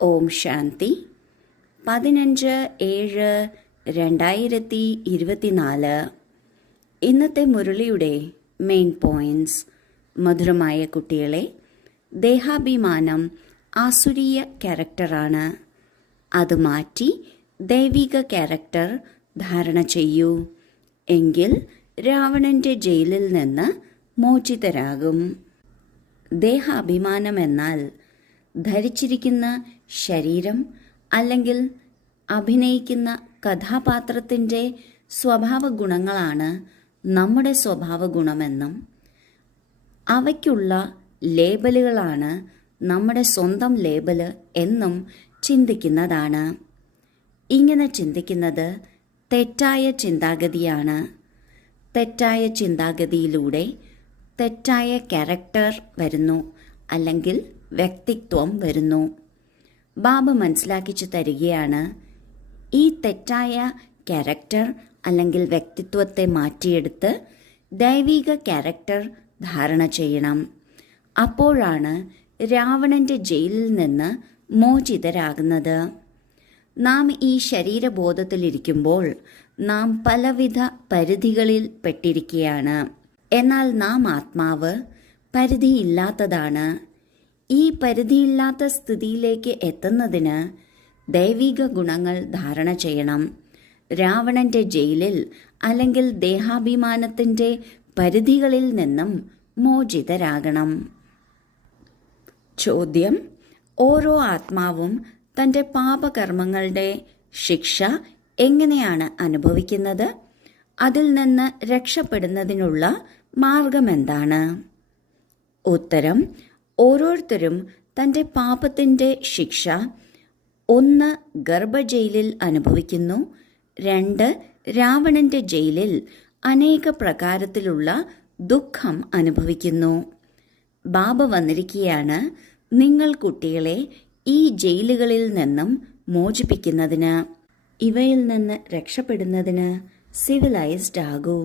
ഓം ശാന്തി. 15/7/2024. ഇന്നത്തെ മുരളിയുടെ main points. മധുരമായ കുട്ടികളെ, ദേഹാഭിമാനം ആസുരീയ ക്യാരക്ടറാണ്. അത് മാറ്റി ദൈവിക ക്യാരക്ടർ ധാരണ ചെയ്യൂ. എങ്കിൽ രാവണന്റെ ജയിലിൽ നിന്ന് മോചിതരാകും. ദേഹാഭിമാനം എന്നാൽ ധരിച്ചിരിക്കുന്ന ശരീരം അല്ലെങ്കിൽ അഭിനയിക്കുന്ന കഥാപാത്രത്തിൻ്റെ സ്വഭാവ ഗുണങ്ങളാണ് നമ്മുടെ സ്വഭാവ ഗുണമെന്നും അവയ്ക്കുള്ള ലേബലുകളാണ് നമ്മുടെ സ്വന്തം ലേബല് എന്നും ചിന്തിക്കുന്നതാണ്. ഇങ്ങനെ ചിന്തിക്കുന്നത് തെറ്റായ ചിന്താഗതിയാണ്. തെറ്റായ ചിന്താഗതിയിലൂടെ തെറ്റായ ക്യാരക്ടർ വരുന്നു, അല്ലെങ്കിൽ വ്യക്തിത്വം വരുന്നു. ബാബ മനസ്സിലാക്കിച്ചു തരികയാണ്, ഈ തെറ്റായ ക്യാരക്ടർ അല്ലെങ്കിൽ വ്യക്തിത്വത്തെ മാറ്റിയെടുത്ത് ദൈവിക ക്യാരക്ടർ ധാരണ ചെയ്യണം. അപ്പോഴാണ് രാവണന്റെ ജയിലിൽ നിന്ന് മോചിതരാകുന്നത്. നാം ഈ ശരീരബോധത്തിലിരിക്കുമ്പോൾ നാം പലവിധ പരിധികളിൽ പെട്ടിരിക്കുകയാണ്. എന്നാൽ നാം ആത്മാവ് പരിധിയില്ലാത്തതാണ്. ഈ പരിധിയില്ലാത്ത സ്ഥിതിയിലേക്ക് എത്തുന്നതിന് ദൈവിക ഗുണങ്ങൾ ധാരണ ചെയ്യണം. രാവണന്റെ ജയിലിൽ അല്ലെങ്കിൽ ദേഹാഭിമാനത്തിന്റെ പരിധികളിൽ നിന്നും മോചിതരാകണം. ചോദ്യം: ഓരോ ആത്മാവും തന്റെ പാപകർമ്മങ്ങളുടെ ശിക്ഷ എങ്ങനെയാണ് അനുഭവിക്കുന്നത്? അതിൽ നിന്ന് രക്ഷപ്പെടുന്നതിനുള്ള മാർഗമെന്താണ്? ഉത്തരം: ഓരോരുത്തരും തന്റെ പാപത്തിന്റെ ശിക്ഷ 1. ഗർഭജയിലിൽ അനുഭവിക്കുന്നു. 2. രാവണന്റെ ജയിലിൽ അനേക പ്രകാരത്തിലുള്ള ദുഃഖം അനുഭവിക്കുന്നു. ബാബ വന്നിരിക്കുകയാണ് നിങ്ങൾ കുട്ടികളെ ഈ ജയിലുകളിൽ നിന്നും മോചിപ്പിക്കുന്നതിന്. ഇവയിൽ നിന്ന് രക്ഷപ്പെടുന്നതിന് സിവിലൈസ്ഡ് ആകൂ.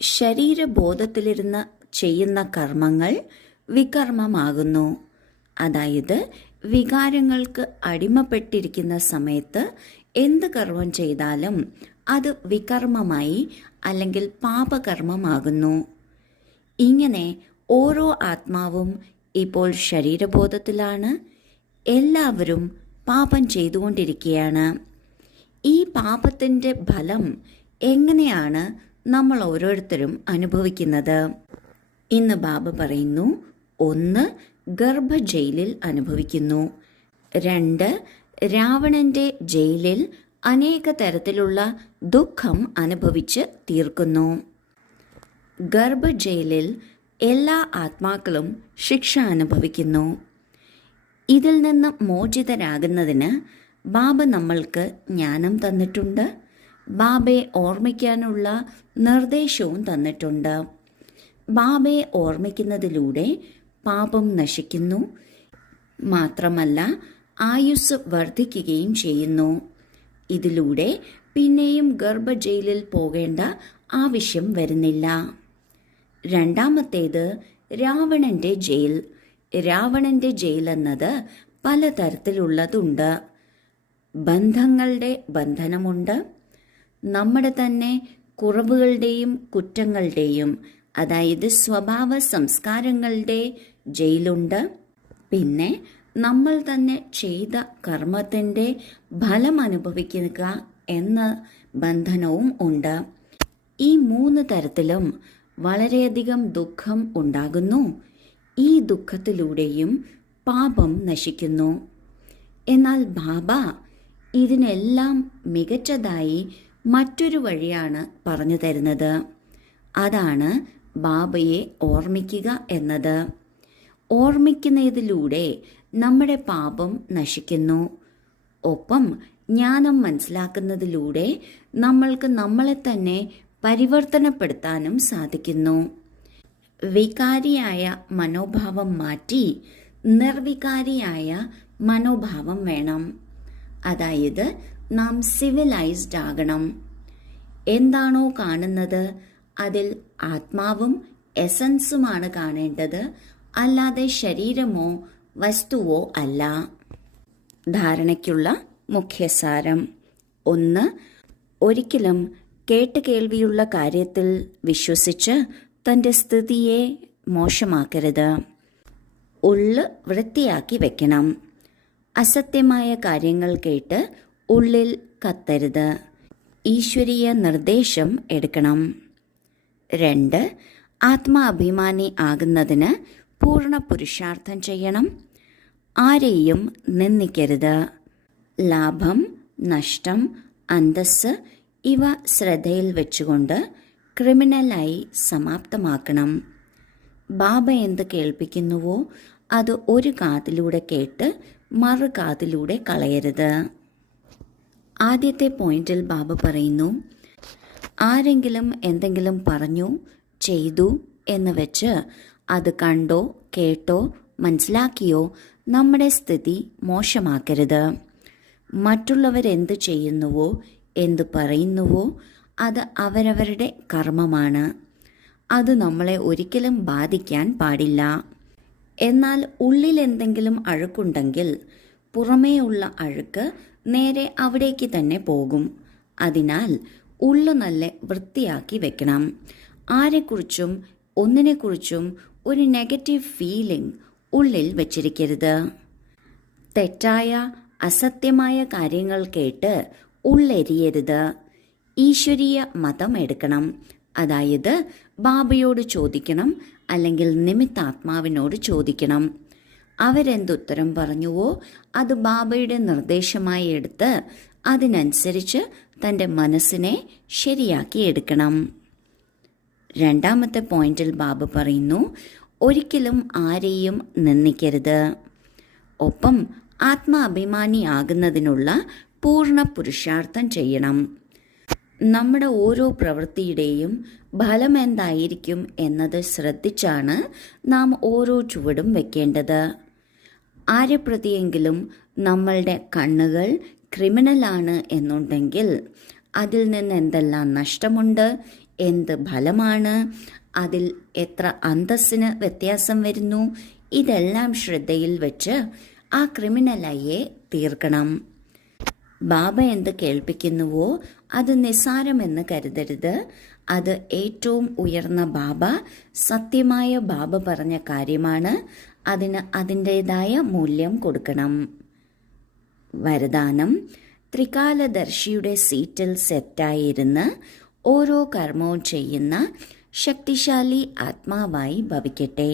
ശരീരബോധത്തിലിരുന്ന് ചെയ്യുന്ന കർമ്മങ്ങൾ വികർമ്മമാകുന്നു. അതായത് വികാരങ്ങൾക്ക് അടിമപ്പെട്ടിരിക്കുന്ന സമയത്ത് എന്ത് കർമ്മം ചെയ്താലും അത് വികർമ്മമായി അല്ലെങ്കിൽ പാപകർമ്മമാകുന്നു. ഇങ്ങനെ ഓരോ ആത്മാവും ഇപ്പോൾ ശരീരബോധത്തിലാണ്. എല്ലാവരും പാപം ചെയ്തുകൊണ്ടിരിക്കുകയാണ്. ഈ പാപത്തിൻ്റെ ഫലം എങ്ങനെയാണ് നമ്മൾ ഓരോരുത്തരും അനുഭവിക്കുന്നത്? ഇന്ന് ബാബ പറയുന്നു, 1. ഗർഭജയിലിൽ അനുഭവിക്കുന്നു. 2. രാവണന്റെ ജയിലിൽ അനേക തരത്തിലുള്ള ദുഃഖം അനുഭവിച്ച് തീർക്കുന്നു. ഗർഭജയിലിൽ എല്ലാ ആത്മാക്കളും ശിക്ഷ അനുഭവിക്കുന്നു. ഇതിൽ നിന്ന് മോചിതരാകുന്നതിന് ബാബ നമ്മൾക്ക് ജ്ഞാനം തന്നിട്ടുണ്ട്. ബാബയെ ഓർമ്മിക്കാനുള്ള നിർദ്ദേശവും തന്നിട്ടുണ്ട്. ബാബയെ ഓർമ്മിക്കുന്നതിലൂടെ പാപം നശിക്കുന്നു. മാത്രമല്ല ആയുസ് വർദ്ധിക്കുകയും ചെയ്യുന്നു. ഇതിലൂടെ പിന്നെയും ഗർഭജയിലിൽ പോകേണ്ട ആവശ്യം വരുന്നില്ല. രണ്ടാമത്തേത് രാവണന്റെ ജയിൽ. രാവണന്റെ ജയിൽ എന്നത് പലതരത്തിലുള്ളതുണ്ട്. ബന്ധങ്ങളുടെ ബന്ധനമുണ്ട്. നമ്മുടെ തന്നെ കുറവുകളുടെയും കുറ്റങ്ങളുടെയും, അതായത് സ്വഭാവ സംസ്കാരങ്ങളുടെ ജയിലുണ്ട്. പിന്നെ നമ്മൾ തന്നെ ചെയ്ത കർമ്മത്തിൻ്റെ ഫലം അനുഭവിക്കുക എന്ന ബന്ധനവും ഉണ്ട്. ഈ 3 തരത്തിലും വളരെയധികം ദുഃഖം ഉണ്ടാകുന്നു. ഈ ദുഃഖത്തിലൂടെയും പാപം നശിക്കുന്നു. എന്നാൽ ബാബ ഇതിനെല്ലാം മികച്ചതായി മറ്റൊരു വഴിയാണ് പറഞ്ഞു തരുന്നത്. അതാണ് ബാബയെ ഓർമ്മിക്കുക എന്നത്. ഓർമ്മിക്കുന്നതിലൂടെ നമ്മുടെ പാപം നശിക്കുന്നു. ഒപ്പം ജ്ഞാനം മനസ്സിലാക്കുന്നതിലൂടെ നമ്മൾക്ക് നമ്മളെ തന്നെ പരിവർത്തനപ്പെടുത്താനും സാധിക്കുന്നു. വികാരിയായ മനോഭാവം മാറ്റി നിർവികാരിയായ മനോഭാവം വേണം. അതായത് നാം സിവിലൈസ്ഡ് ആകണം. എന്താണോ കാണുന്നത് അതിൽ ആത്മാവും എസൻസുമാണ് കാണേണ്ടത്, അല്ലാതെ ശരീരമോ വസ്തുവോ അല്ല. ധാരണയ്ക്കുള്ള മുഖ്യസാരം: 1. ഒരിക്കലും കേട്ടുകേൾവിയുള്ള കാര്യത്തിൽ വിശ്വസിച്ച് തൻ്റെ സ്ഥിതിയെ മോശമാക്കരുത്. ഉള്ള് വൃത്തിയാക്കി വെക്കണം. അസത്യമായ കാര്യങ്ങൾ കേട്ട് ഉള്ളിൽ കത്തരുത്. ഈശ്വരീയ നിർദ്ദേശം എടുക്കണം. 2. ആത്മാഭിമാനി ആകുന്നതിന് പൂർണ്ണ പുരുഷാർത്ഥം ചെയ്യണം. ആരെയും നിന്ദിക്കരുത്. ലാഭം, നഷ്ടം, അന്തസ്സ് ഇവ ശ്രദ്ധയിൽ വെച്ചുകൊണ്ട് ക്രിമിനലായി സമാപ്തമാക്കണം. ബാബ എന്ത് കേൾപ്പിക്കുന്നുവോ അത് ഒരു കാതിലൂടെ കേട്ട് മറു കാതിലൂടെ കളയരുത്. ആദ്യത്തെ പോയിന്റിൽ ബാബ പറയുന്നു, ആരെങ്കിലും എന്തെങ്കിലും പറഞ്ഞു, ചെയ്തു എന്ന് വെച്ച് അത് കണ്ടോ കേട്ടോ മനസ്സിലാക്കിയോ നമ്മുടെ സ്ഥിതി മോശമാക്കരുത്. മറ്റുള്ളവരെന്ത് ചെയ്യുന്നുവോ എന്ത് പറയുന്നുവോ അത് അവരവരുടെ കർമ്മമാണ്. അത് നമ്മളെ ഒരിക്കലും ബാധിക്കാൻ പാടില്ല. എന്നാൽ ഉള്ളിൽ എന്തെങ്കിലും അഴുക്കുണ്ടെങ്കിൽ പുറമേയുള്ള അഴുക്ക് നേരെ അവിടേക്ക് തന്നെ പോകും. അതിനാൽ ഉള്ളു നല്ല വൃത്തിയാക്കി വെക്കണം. ആരെക്കുറിച്ചും ഒന്നിനെക്കുറിച്ചും ഒരു നെഗറ്റീവ് ഫീലിംഗ് ഉള്ളിൽ വച്ചിരിക്കരുത്. തെറ്റായ അസത്യമായ കാര്യങ്ങൾ കേട്ട് ഉള്ളെരിയരുത്. ഈശ്വരീയ മതം എടുക്കണം. അതായത് ബാബയോട് ചോദിക്കണം, അല്ലെങ്കിൽ നിമിത്താത്മാവിനോട് ചോദിക്കണം. അവരെന്തുത്തരം പറഞ്ഞുവോ അത് ബാബയുടെ നിർദ്ദേശമായി എടുത്ത് അതിനനുസരിച്ച് തൻ്റെ മനസ്സിനെ ശരിയാക്കി എടുക്കണം. രണ്ടാമത്തെ പോയിന്റിൽ ബാബ പറയുന്നു, ഒരിക്കലും ആരെയും നിന്ദിക്കരുത്. ഒപ്പം ആത്മാഭിമാനിയാകുന്നതിനുള്ള പൂർണ്ണ പുരുഷാർത്ഥം ചെയ്യണം. നമ്മുടെ ഓരോ പ്രവൃത്തിയുടെയും ഫലം എന്തായിരിക്കും എന്നത് ശ്രദ്ധിച്ചാണ് നാം ഓരോ ചുവടും വെക്കേണ്ടത്. ആരെ പ്രതിയെങ്കിലും നമ്മളുടെ കണ്ണുകൾ ക്രിമിനലാണ് എന്നുണ്ടെങ്കിൽ അതിൽ നിന്ന് എന്തെല്ലാം നഷ്ടമുണ്ട്, എന്ത് ഫലമാണ്, അതിൽ എത്ര അന്തസ്സിന് വ്യത്യാസം വരുന്നു, ഇതെല്ലാം ശ്രദ്ധയിൽ വെച്ച് ആ ക്രിമിനലായെ തീർക്കണം. ബാബ എന്ത് കേൾപ്പിക്കുന്നുവോ അത് നിസ്സാരമെന്ന് കരുതരുത്. അത് ഏറ്റവും ഉയർന്ന ബാബ, സത്യമായ ബാബ പറഞ്ഞ കാര്യമാണ്. അതിന് അതിൻ്റെതായ മൂല്യം കൊടുക്കണം. വരദാനം: ത്രികാലദർശിയുടെ സീറ്റിൽ സെറ്റായിരുന്ന് ഓരോ കർമ്മവും ചെയ്യുന്ന ശക്തിശാലി ആത്മാവായി ഭവിക്കട്ടെ.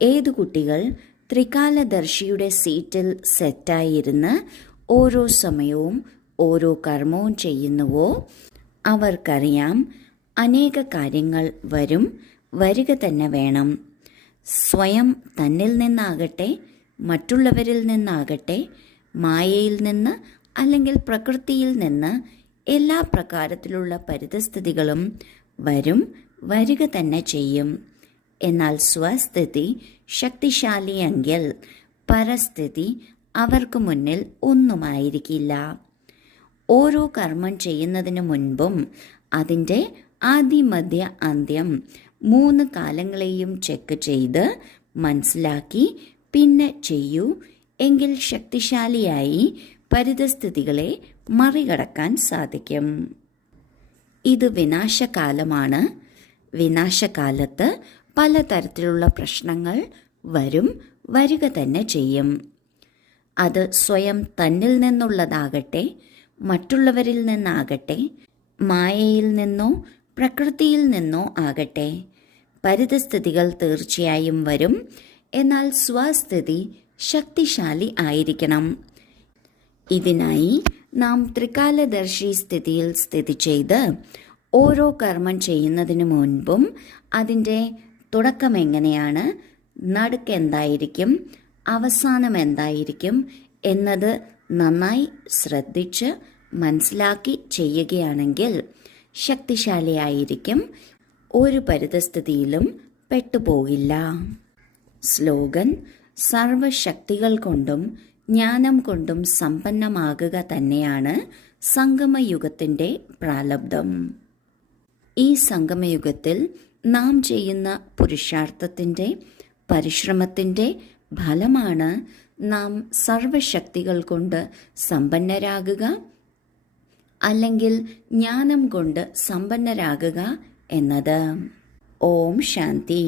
ഏതു കുട്ടികൾ ത്രികാലദർശിയുടെ സീറ്റിൽ സെറ്റായിരുന്ന് ഓരോ സമയവും ഓരോ കർമ്മവും ചെയ്യുന്നുവോ അവർക്കറിയാം അനേക കാര്യങ്ങൾ വരിക തന്നെ വേണം. സ്വയം തന്നിൽ നിന്നാകട്ടെ മറ്റുള്ളവരിൽ നിന്നാകട്ടെ മായയിൽ നിന്ന് അല്ലെങ്കിൽ പ്രകൃതിയിൽ നിന്ന് എല്ലാ പ്രകാരത്തിലുള്ള പരിതസ്ഥിതികളും വരിക തന്നെ ചെയ്യും. എന്നാൽ സ്വസ്ഥിതി ശക്തിശാലിയെങ്കിൽ പരസ്ഥിതി അവർക്ക് മുന്നിൽ ഒന്നുമായിരിക്കില്ല. ഓരോ കർമ്മം ചെയ്യുന്നതിന് മുൻപും അതിൻ്റെ ആദി മധ്യ അന്ത്യം 3 കാലങ്ങളെയും ചെക്ക് ചെയ്ത് മനസ്സിലാക്കി പിന്നെ ചെയ്യൂ. എങ്കിൽ ശക്തിശാലിയായി പരിതസ്ഥിതികളെ മറികടക്കാൻ സാധിക്കും. ഇത് വിനാശകാലമാണ്. വിനാശകാലത്ത് പലതരത്തിലുള്ള പ്രശ്നങ്ങൾ വരിക തന്നെ ചെയ്യും. അത് സ്വയം തന്നിൽ നിന്നുള്ളതാകട്ടെ മറ്റുള്ളവരിൽ നിന്നാകട്ടെ മായയിൽ നിന്നോ പ്രകൃതിയിൽ നിന്നോ ആകട്ടെ, പരിതസ്ഥിതികൾ തീർച്ചയായും വരും. എന്നാൽ സ്വസ്ഥിതി ശക്തിശാലി ആയിരിക്കണം. ഇതിനായി നാം ത്രികാലദർശി സ്ഥിതിയിൽ സ്ഥിതി ചെയ്ത് ഓരോ കർമ്മം ചെയ്യുന്നതിന് മുൻപും അതിൻ്റെ തുടക്കം എങ്ങനെയാണ്, നടുക്ക് എന്തായിരിക്കും, അവസാനം എന്തായിരിക്കും എന്നത് നന്നായി ശ്രദ്ധിച്ച് മനസ്സിലാക്കി ചെയ്യുകയാണെങ്കിൽ ശക്തിശാലിയായിരിക്കും. ഒരു പരിതസ്ഥിതിയിലും പെട്ടുപോകില്ല. സ്ലോഗൻ: സർവശക്തികൾ കൊണ്ടും ജ്ഞാനം കൊണ്ടും സമ്പന്നമാകുക തന്നെയാണ് സംഗമയുഗത്തിൻ്റെ പ്രാലബ്ധം. ഈ സംഗമയുഗത്തിൽ നാം ചെയ്യുന്ന പുരുഷാർത്ഥത്തിൻ്റെ പരിശ്രമത്തിൻ്റെ ഫലമാണ് നാം സർവശക്തികൾ കൊണ്ട് സമ്പന്നരാകുക, അല്ലെങ്കിൽ ജ്ഞാനം കൊണ്ട് സമ്പന്നരാകുക എന്നത്. ഓം ശാന്തി.